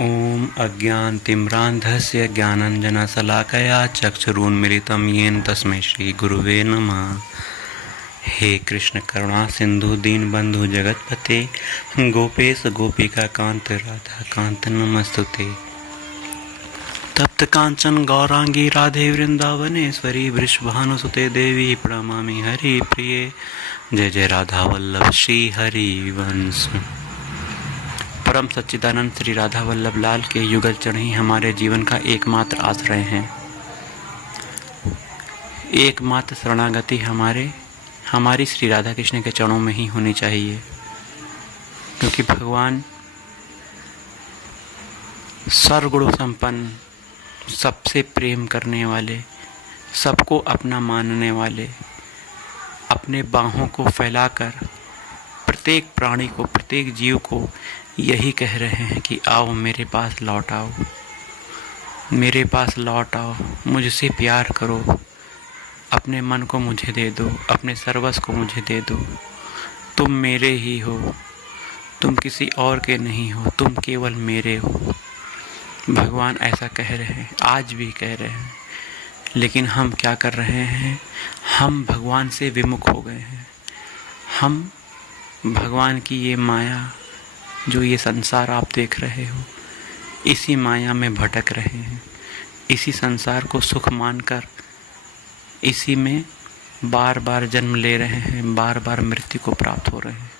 ॐ अज्ञानतिम्रान्धस्य ज्ञानाञ्जनशलाकया चक्षुरुन्मीलितं येन तस्मै श्रीगुरुवे नमः। हे कृष्ण करुणा सिंधु दीनबंधु जगतपते गोपेश गोपिका कांत राधा कांत नमस्तुते। तप्त कांचन गौरांगी राधे वृंदावनेश्वरी वृषभानुसुते देवी प्रणमामि हरि प्रिये। जय जय राधा वल्लभ श्री हरि वंश। परम सच्चिदानंद श्री राधा वल्लभ लाल के युगल चरण ही हमारे जीवन का एकमात्र आश्रय हैं। एकमात्र शरणागति हमारी श्री राधा कृष्ण के चरणों में ही होनी चाहिए, क्योंकि भगवान सर्वगुण संपन्न, सबसे प्रेम करने वाले, सबको अपना मानने वाले, अपने बाहों को फैलाकर प्रत्येक प्राणी को, प्रत्येक जीव को यही कह रहे हैं कि आओ मेरे पास लौट आओ, मेरे पास लौट आओ, मुझसे प्यार करो, अपने मन को मुझे दे दो, अपने सर्वस्व को मुझे दे दो। तुम मेरे ही हो, तुम किसी और के नहीं हो, तुम केवल मेरे हो। भगवान ऐसा कह रहे हैं, आज भी कह रहे हैं, लेकिन हम क्या कर रहे हैं? हम भगवान से विमुख हो गए हैं। हम भगवान की ये माया, जो ये संसार आप देख रहे हो, इसी माया में भटक रहे हैं। इसी संसार को सुख मानकर इसी में बार बार जन्म ले रहे हैं, बार बार मृत्यु को प्राप्त हो रहे हैं।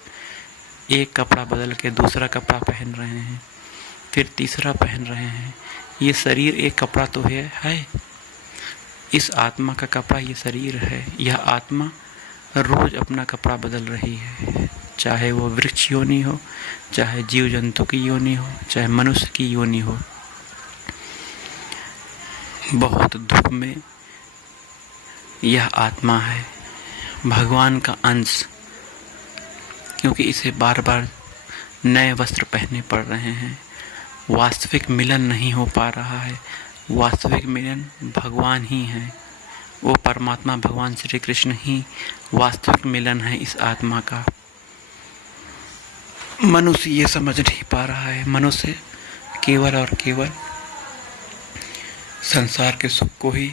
एक कपड़ा बदल के दूसरा कपड़ा पहन रहे हैं, फिर तीसरा पहन रहे हैं। ये शरीर एक कपड़ा तो है। इस आत्मा का कपड़ा ये शरीर है। यह आत्मा रोज अपना कपड़ा बदल रही है, चाहे वो वृक्ष योनि हो, चाहे जीव जंतु की योनि हो, चाहे मनुष्य की योनि हो। बहुत दुख में यह आत्मा है, भगवान का अंश, क्योंकि इसे बार बार नए वस्त्र पहनने पड़ रहे हैं। वास्तविक मिलन नहीं हो पा रहा है। वास्तविक मिलन भगवान ही है, वो परमात्मा भगवान श्री कृष्ण ही वास्तविक मिलन है इस आत्मा का। मनुष्य ये समझ नहीं पा रहा है। मनुष्य केवल और केवल संसार के सुख को ही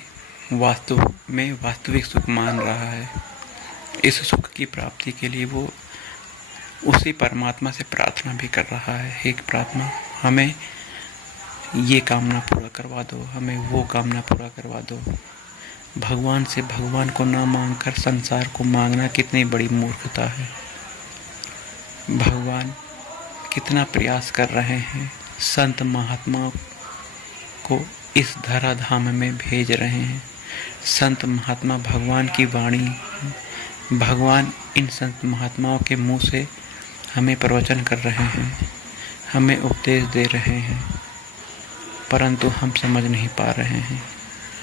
वास्तविक सुख मान रहा है। इस सुख की प्राप्ति के लिए वो उसी परमात्मा से प्रार्थना भी कर रहा है, हे प्रार्थना हमें ये कामना पूरा करवा दो, हमें वो कामना पूरा करवा दो। भगवान से भगवान को ना मांगकर संसार को मांगना कितनी बड़ी मूर्खता है। भगवान कितना प्रयास कर रहे हैं, संत महात्मा को इस धराधाम में भेज रहे हैं। संत महात्मा भगवान की वाणी, भगवान इन संत महात्माओं के मुंह से हमें प्रवचन कर रहे हैं, हमें उपदेश दे रहे हैं, परंतु हम समझ नहीं पा रहे हैं।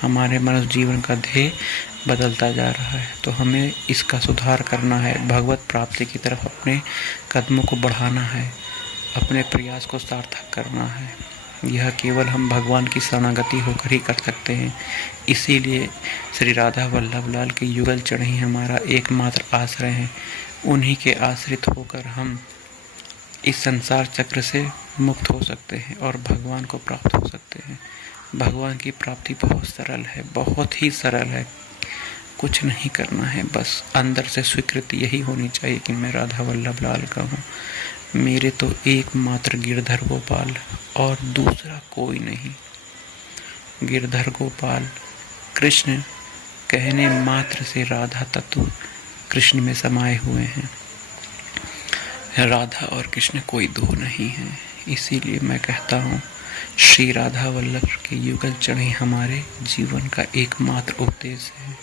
हमारे मनुष्य जीवन का ध्येय बदलता जा रहा है, तो हमें इसका सुधार करना है। भगवत प्राप्ति की तरफ अपने कदमों को बढ़ाना है, अपने प्रयास को सार्थक करना है। यह केवल हम भगवान की शरणागति होकर ही कर सकते हैं। इसीलिए श्री राधा वल्लभ लाल के युगल चरण ही हमारा एकमात्र आश्रय है। उन्हीं के आश्रित होकर हम इस संसार चक्र से मुक्त हो सकते हैं और भगवान को प्राप्त हो सकते हैं। भगवान की प्राप्ति बहुत सरल है, बहुत ही सरल है। कुछ नहीं करना है, बस अंदर से स्वीकृति यही होनी चाहिए कि मैं राधा वल्लभ लाल का हूँ। मेरे तो एकमात्र गिरधर गोपाल और दूसरा कोई नहीं। गिरधर गोपाल कृष्ण कहने मात्र से राधा तत्व कृष्ण में समाये हुए हैं। राधा और कृष्ण कोई दो नहीं है। इसीलिए मैं कहता हूँ, श्री राधा वल्लभ के युगल चरण ही हमारे जीवन का एकमात्र उद्देश्य है।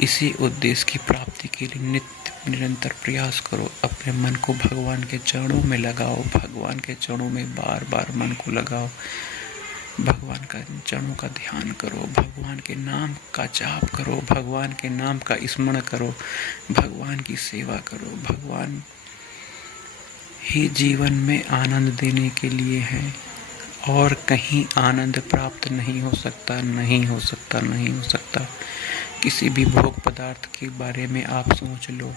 इसी उद्देश्य की प्राप्ति के लिए नित्य निरंतर प्रयास करो। अपने मन को भगवान के चरणों में लगाओ, भगवान के चरणों में बार बार मन को लगाओ। भगवान का चरणों का ध्यान करो, भगवान के नाम का जाप करो, भगवान के नाम का स्मरण करो, भगवान की सेवा करो। भगवान ही जीवन में आनंद देने के लिए है, और कहीं आनंद प्राप्त नहीं हो सकता, नहीं हो सकता, नहीं हो सकता। किसी भी भोग पदार्थ के बारे में आप सोच लो,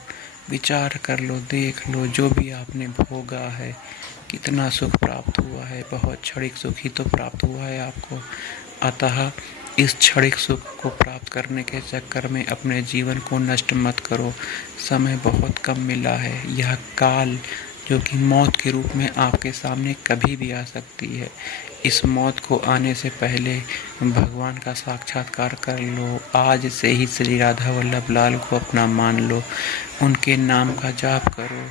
विचार कर लो, देख लो, जो भी आपने भोगा है, कितना सुख प्राप्त हुआ है, बहुत क्षणिक सुख ही तो प्राप्त हुआ है आपको। अतः इस क्षणिक सुख को प्राप्त करने के चक्कर में अपने जीवन को नष्ट मत करो। समय बहुत कम मिला है। यह काल जो कि मौत के रूप में आपके सामने कभी भी आ सकती है। इस मौत को आने से पहले भगवान का साक्षात्कार कर लो। आज से ही श्री राधा वल्लभ लाल को अपना मान लो, उनके नाम का जाप करो,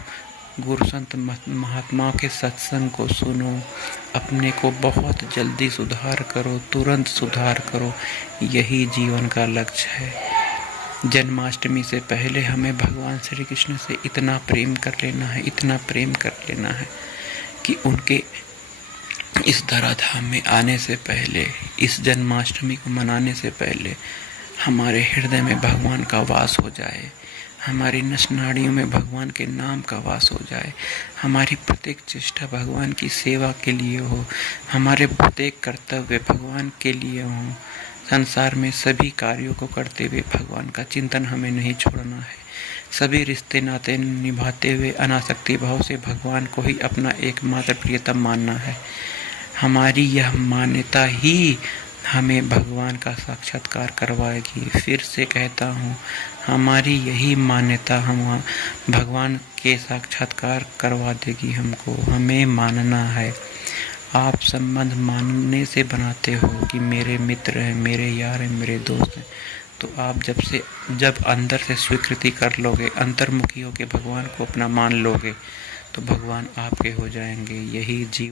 गुरु संत महात्माओं के सत्संग को सुनो, अपने को बहुत जल्दी सुधार करो, तुरंत सुधार करो। यही जीवन का लक्ष्य है। जन्माष्टमी से पहले हमें भगवान श्री कृष्ण से इतना प्रेम कर लेना है, इतना प्रेम कर लेना है कि उनके इस धराधाम में आने से पहले, इस जन्माष्टमी को मनाने से पहले हमारे हृदय में भगवान का वास हो जाए, हमारी नस नाड़ियों में भगवान के नाम का वास हो जाए, हमारी प्रत्येक चेष्टा भगवान की सेवा के लिए हो, हमारे प्रत्येक कर्तव्य भगवान के लिए हों। संसार में सभी कार्यों को करते हुए भगवान का चिंतन हमें नहीं छोड़ना है। सभी रिश्ते नाते निभाते हुए अनासक्ति भाव से भगवान को ही अपना एकमात्र प्रियतम मानना है। हमारी यह मान्यता ही हमें भगवान का साक्षात्कार करवाएगी। फिर से कहता हूँ, हमारी यही मान्यता हम भगवान के साक्षात्कार करवा देगी हमको। हमें मानना है। आप संबंध मानने से बनाते हो कि मेरे मित्र हैं, मेरे यार हैं, मेरे दोस्त हैं। तो आप जब अंदर से स्वीकृति कर लोगे, अंतर्मुखी होकर भगवान को अपना मान लोगे, तो भगवान आपके हो जाएंगे। यही जीवन